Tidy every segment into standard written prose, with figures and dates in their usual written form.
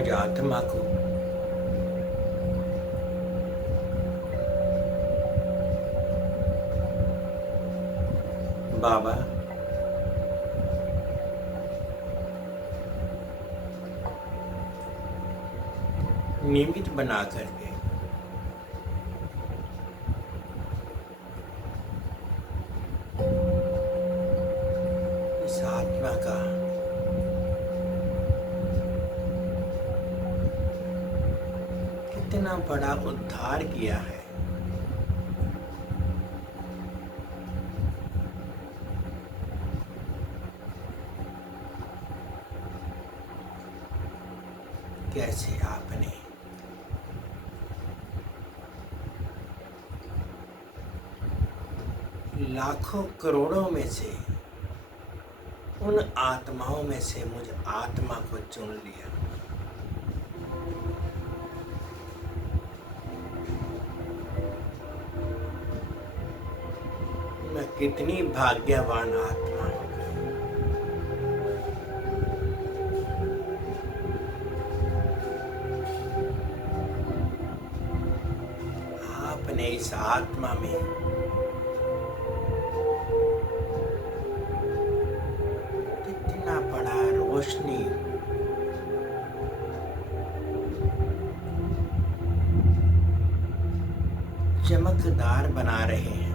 मुझ आत्मा को बाबा निमित्त बना करके इस आत्मा का कितना बड़ा उद्धार किया है। कैसे आपने लाखों करोड़ों में से उन आत्माओं में से मुझ आत्मा को चुन लिया। मैं कितनी भाग्यवान आत्मा हूँ। आपने इस आत्मा में कितना बड़ा रोशनी चमकदार बना रहे हैं।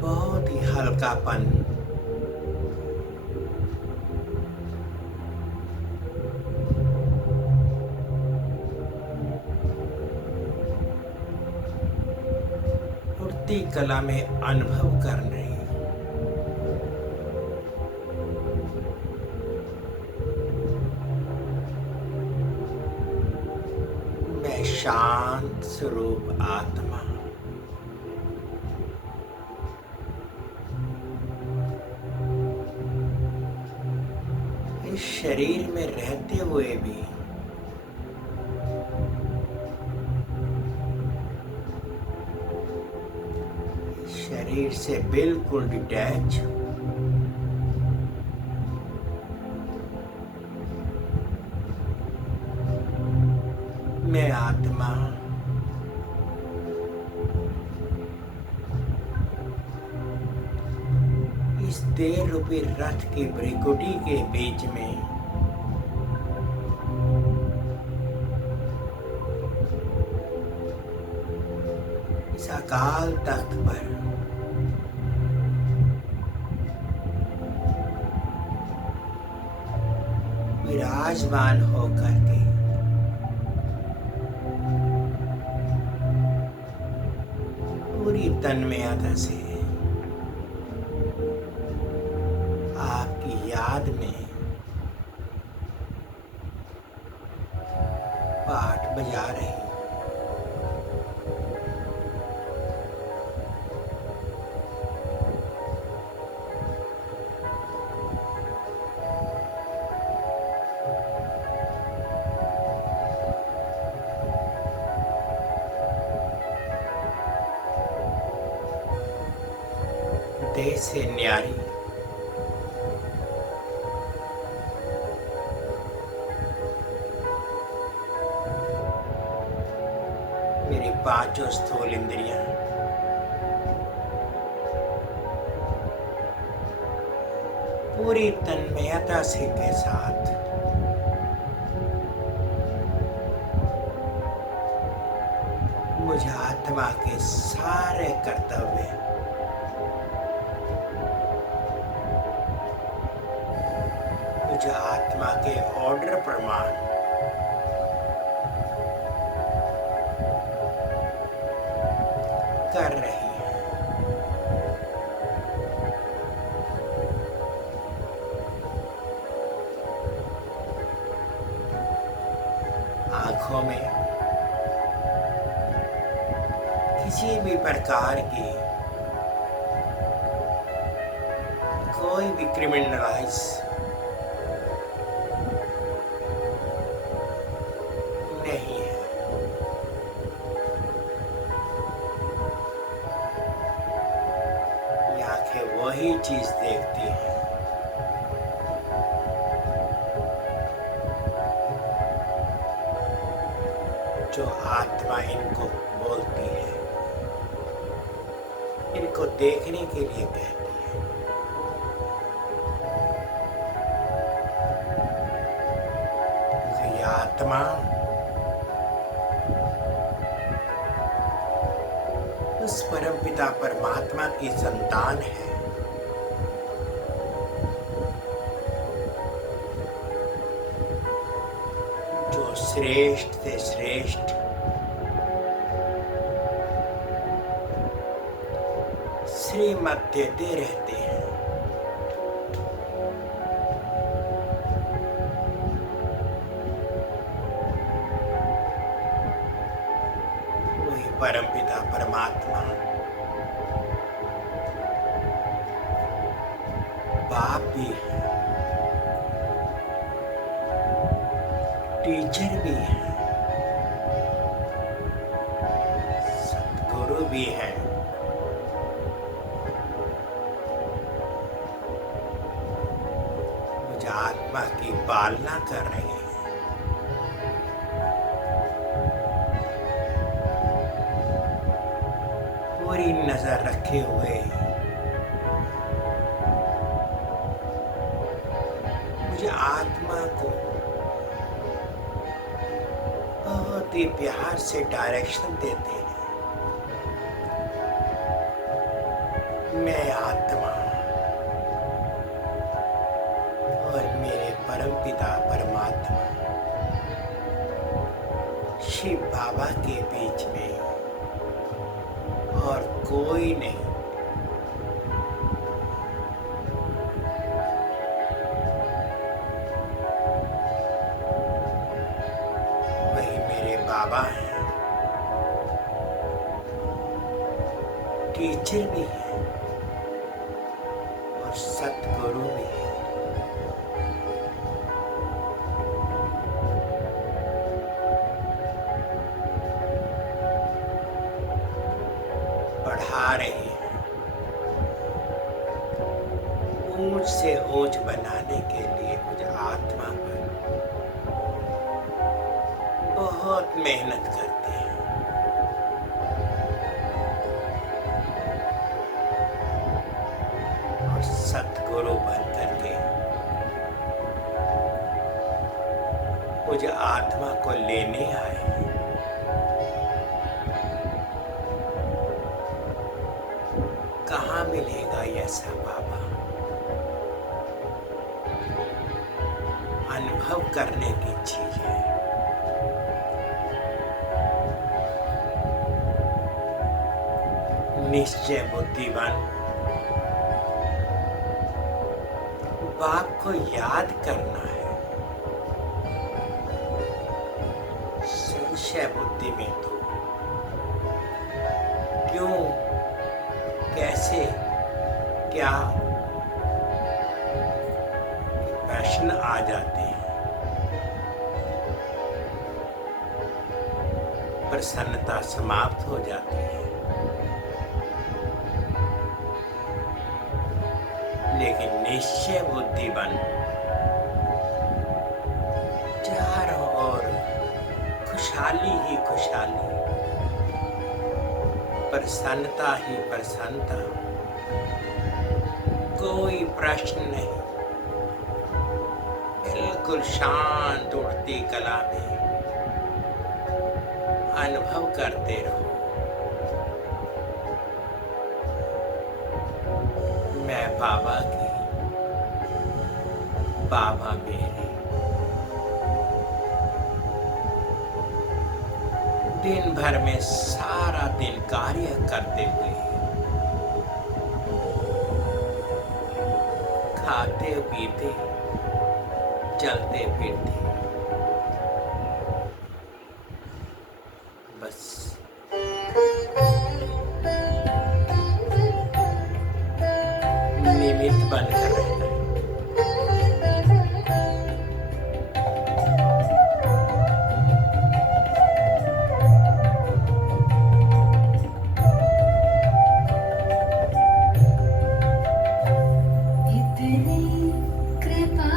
बहुत ही हल्कापन, उड़ती कला में अनुभव कर रही। मैं शांत स्वरूप आत्मा, इस शरीर में रहते हुए भी शरीर से बिल्कुल डिटैच, मैं आत्मा इस देह रूपी रथ की भृकुटी के बीच में इस अकाल तख्त पर विराजमान होकर के पूरी तन्मयता से आपकी याद में पाठ बजा रही। देह से न्यारी मेरी पांचों स्थूल इंद्रियां पूरी तन्मयता से के साथ मुझे आत्मा के सारे कर्तव्य मुझे आत्मा के ऑर्डर प्रमाण कर रही है। आंखों में किसी भी प्रकार की कोई भी क्रिमिनलाइज जो आत्मा इनको बोलती है, इनको देखने के लिए कहती है। क्योंकि ये आत्मा उस परमपिता परमात्मा की संतान है, जो श्रेष्ठ से श्रेष्ठ श्रीमत देते रहते हैं। वही परमपिता परमात्मा बाप भी है, टीचर भी है, सतगुरु भी है, मुझे आत्मा की पालना कर रहे हैं। पूरी नजर रखे हुए मुझे आत्मा को बहुत ही प्यार से डायरेक्शन देते हैं। मैं आत्मा और मेरे परमपिता परमात्मा शिव बाबा के बीच में और कोई नहीं। वही मेरे बाबा हैं, टीचर भी है और सतगुरु भी है। पढ़ा रहे हैं, ऊंच से ऊंच बनाने के लिए मुझे आत्मा पर बहुत मेहनत करते हैं। और सतगुरु बन करके मुझे आत्मा को लेने आए। कहाँ मिलेगा ऐसा बाबा? अनुभव करने की चीज है। निश्चय बुद्धिमान बाप को याद करना है। संशय बुद्धि में तो क्यों, कैसे, क्या प्रश्न आ जाते हैं। प्रसन्नता समाप्त हो जाती है। लेकिन निश्चय बुद्धिमान चारों ओर खुशहाली ही खुशहाली, प्रसन्नता ही प्रसन्नता, कोई प्रश्न नहीं, बिल्कुल शांत उड़ती कला में अनुभव करते रहो। मैं बाबा की, बाबा मेरे। दिन भर में सारा दिन कार्य करते हुए, खाते पीते, चलते फिरते, बस निमित्त बनकर रहना है। इतनी कृपा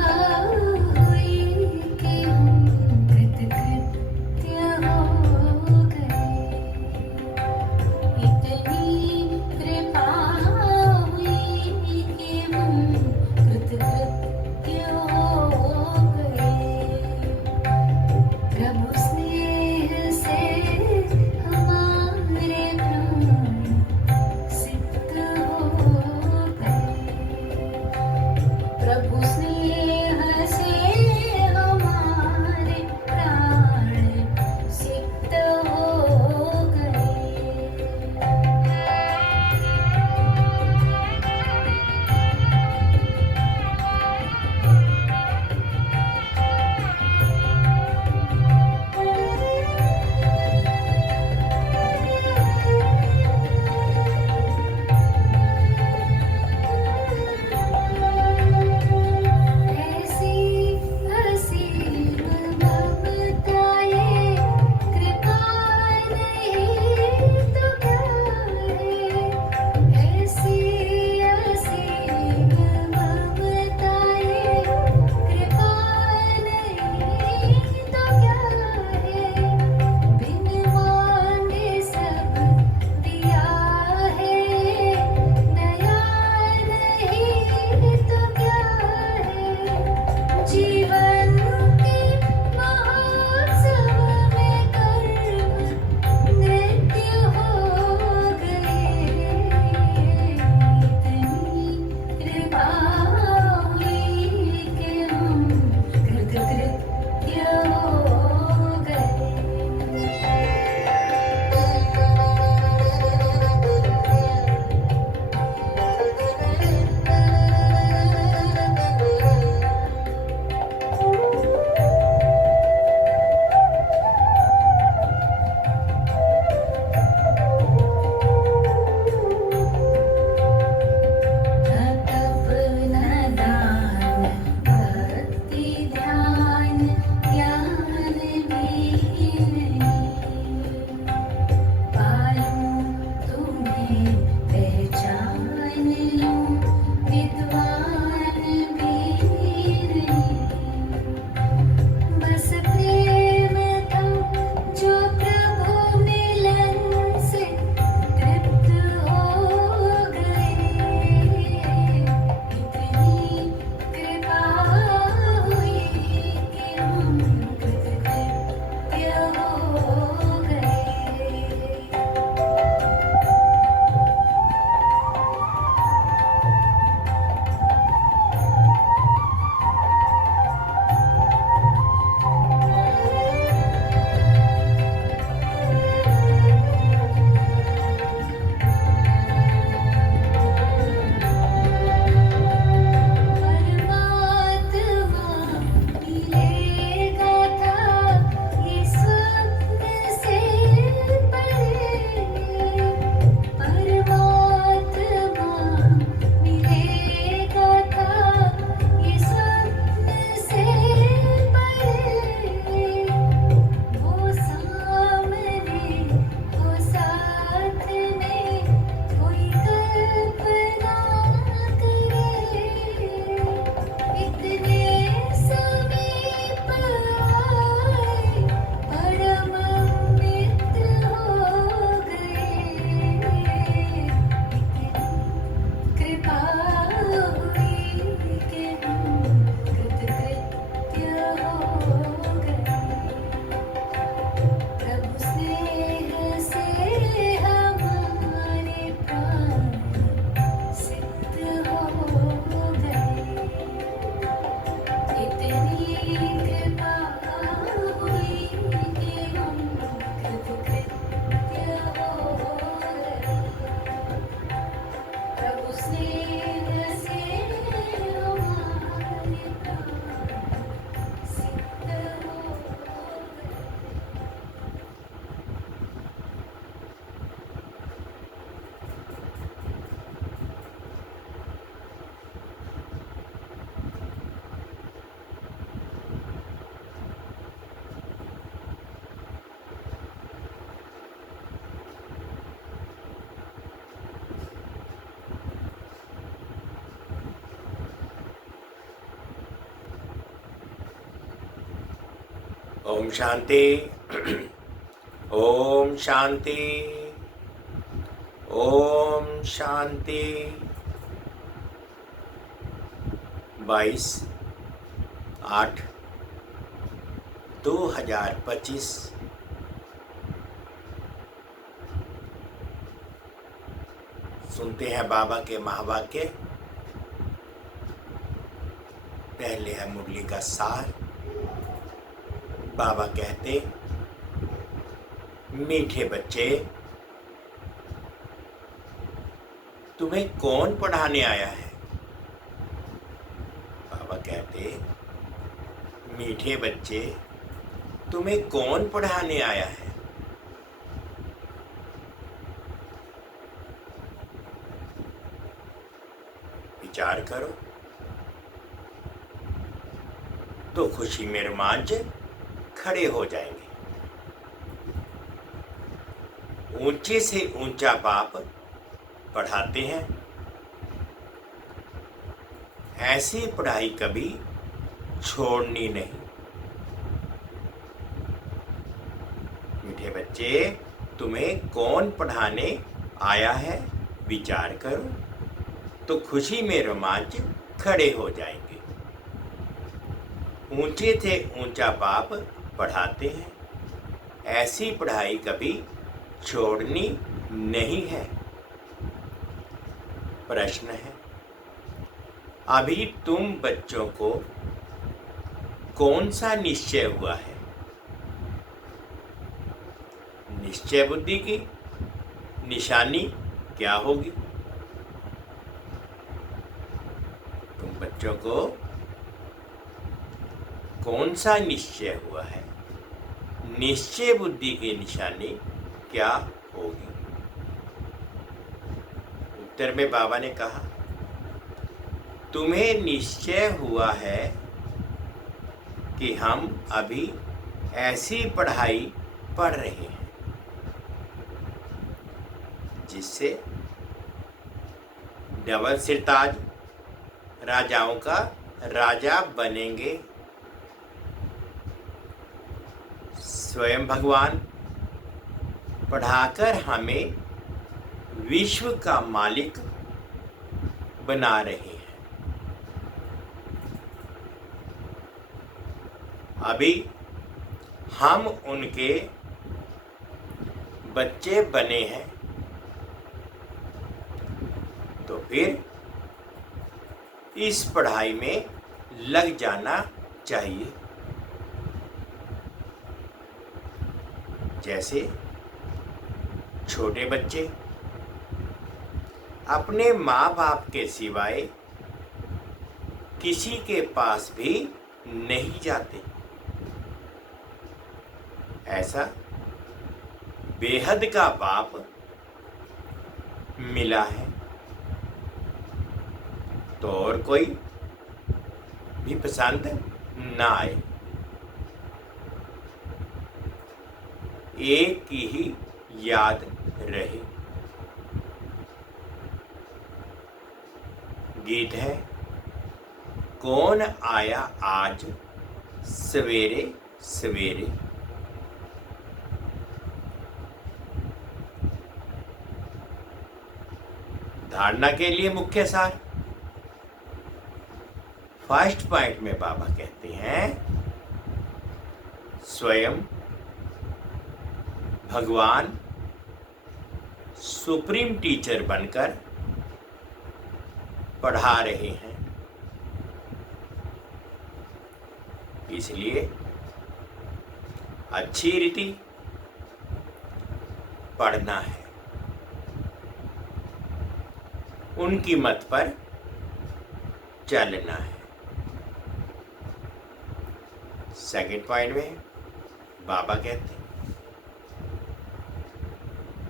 हुई कि ओम शांति। ओम शांति। ओम शांति। 22/8/2025 सुनते हैं बाबा के महावाक्य। पहले है मुरली का सार। बाबा कहते, मीठे बच्चे, तुम्हें कौन पढ़ाने आया है? बाबा कहते, मीठे बच्चे, तुम्हें कौन पढ़ाने आया है? विचार करो तो खुशी में रोमांच खड़े हो जाएंगे। ऊंचे से ऊंचा बाप पढ़ाते हैं। ऐसी पढ़ाई कभी छोड़नी नहीं। मीठे बच्चे, तुम्हें कौन पढ़ाने आया है? विचार करो तो खुशी में रोमांच खड़े हो जाएंगे। ऊंचे से ऊंचा बाप पढ़ाते हैं। ऐसी पढ़ाई कभी छोड़नी नहीं है। प्रश्न है, अभी तुम बच्चों को कौन सा निश्चय हुआ है? निश्चय बुद्धि की निशानी क्या होगी? तुम बच्चों को कौन सा निश्चय हुआ है? निश्चय बुद्धि की निशानी क्या होगी? उत्तर में बाबा ने कहा, तुम्हें निश्चय हुआ है कि हम अभी ऐसी पढ़ाई पढ़ रहे हैं जिससे डबल सिरताज राजाओं का राजा बनेंगे। स्वयं भगवान पढ़ाकर हमें विश्व का मालिक बना रहे हैं। अभी हम उनके बच्चे बने हैं, तो फिर इस पढ़ाई में लग जाना चाहिए। जैसे छोटे बच्चे अपने माँ बाप के सिवाय किसी के पास भी नहीं जाते। ऐसा बेहद का बाप मिला है तो और कोई भी पसंद ना आए। एक की ही याद रहे। गीत है, कौन आया आज सवेरे सवेरे। धारणा के लिए मुख्य सार। फर्स्ट पॉइंट में बाबा कहते हैं, स्वयं भगवान सुप्रीम टीचर बनकर पढ़ा रहे हैं, इसलिए अच्छी रीति पढ़ना है। उनकी मत पर चलना है। सेकंड पॉइंट में बाबा कहते हैं,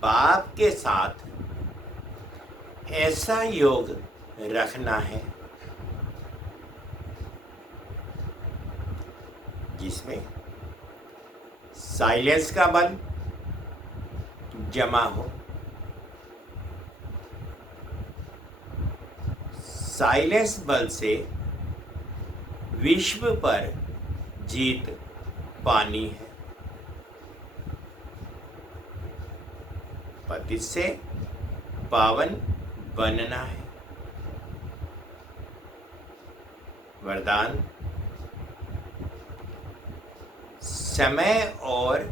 बाप के साथ ऐसा योग रखना है जिसमें साइलेंस का बल जमा हो। साइलेंस बल से विश्व पर जीत पानी है। पतित से पावन बनना है। वरदान, समय और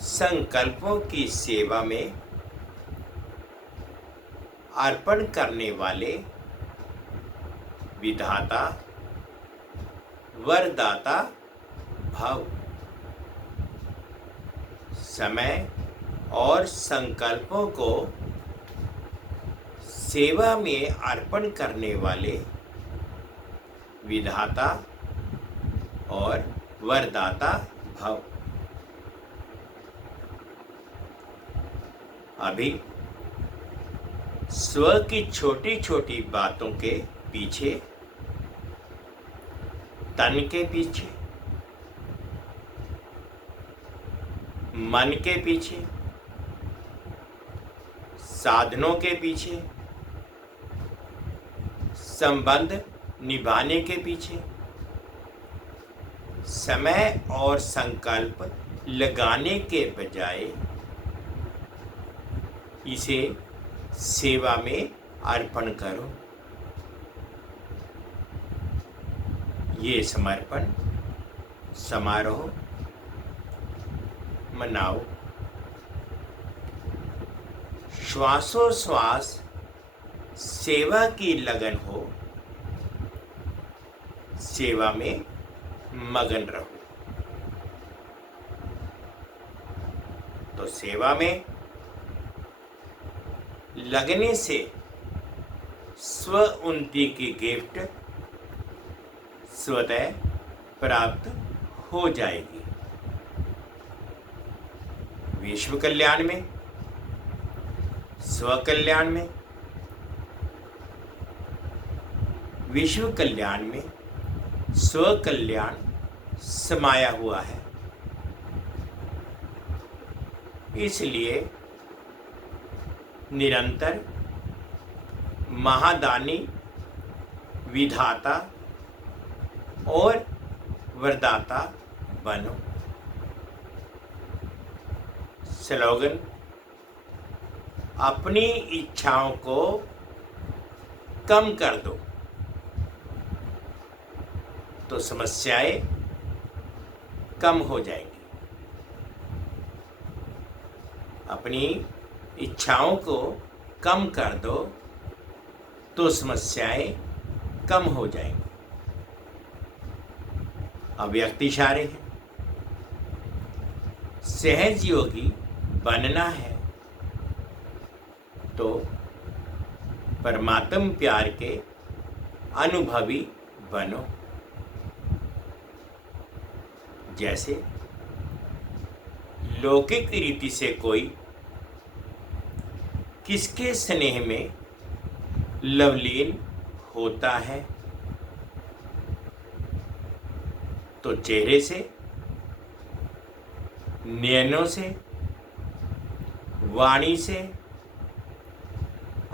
संकल्पों की सेवा में अर्पण करने वाले विधाता वरदाता भव। समय और संकल्पों को सेवा में अर्पण करने वाले विधाता और वरदाता भव। अभी स्व की छोटी छोटी बातों के पीछे, तन के पीछे, मन के पीछे, साधनों के पीछे, संबंध निभाने के पीछे समय और संकल्प लगाने के बजाय इसे सेवा में अर्पण करो। ये समर्पण समारोह मनाओ। श्वासोश्वास सेवा की लगन हो, सेवा में मगन रहो। तो सेवा में लगने से स्व उन्नति की गिफ्ट स्वतः प्राप्त हो जाएगी। विश्व कल्याण में, स्व कल्याण में, विश्व कल्याण में स्व कल्याण समाया हुआ है। इसलिए निरंतर महादानी विधाता और वरदाता बनो। स्लोगन, अपनी इच्छाओं को कम कर दो तो समस्याएं कम हो जाएंगी। अपनी इच्छाओं को कम कर दो तो समस्याएं कम हो जाएंगी। अव्यक्त इशारे हैं। सहज योगी बनना है तो परमात्म प्यार के अनुभवी बनो। जैसे लौकिक रीति से कोई किसके स्नेह में लवलीन होता है तो चेहरे से, नयनों से, वाणी से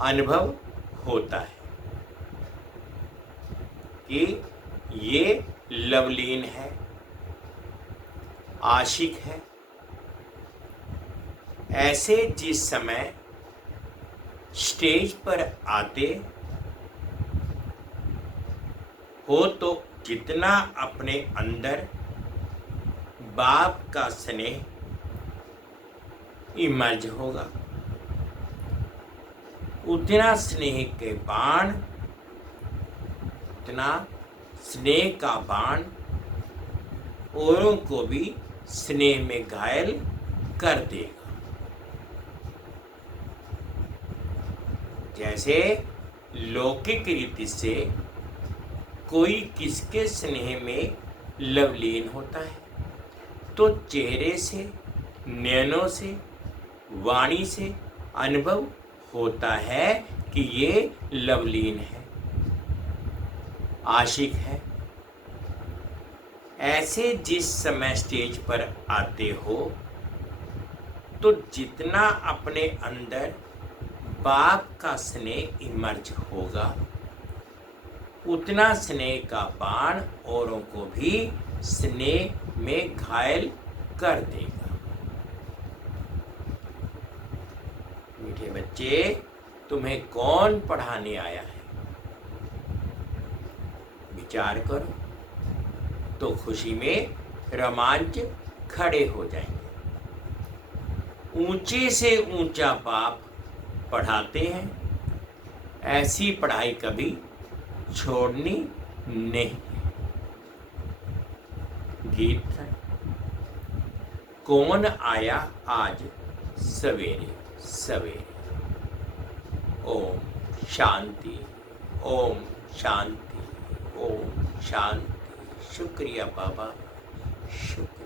अनुभव होता है कि ये लवलीन है, आशिक है। ऐसे जिस समय स्टेज पर आते हो तो जितना अपने अंदर बाप का स्नेह इमर्ज होगा, उतना स्नेह के बाण, उतना स्नेह का बाण औरों को भी स्नेह में घायल कर देगा। जैसे लौकिक रीति से कोई किसके स्नेह में लवलीन होता है तो चेहरे से, नयनों से, वाणी से अनुभव होता है कि ये लवलीन है, आशिक है। ऐसे जिस समय स्टेज पर आते हो तो जितना अपने अंदर बाप का स्नेह इमर्ज होगा, उतना स्नेह का बाण औरों को भी स्नेह में घायल कर देगा। मीठे बच्चे, तुम्हें कौन पढ़ाने आया है? विचार करो तो खुशी में रोमांच खड़े हो जाएंगे। ऊंचे से ऊंचा बाप पढ़ाते हैं, ऐसी पढ़ाई कभी छोड़नी नहीं। गीत है, कौन आया आज सवेरे सवेरे। ओम शांति, ओम शांति, ओम शांति। शुक्रिया बाबा, शुक्रिया।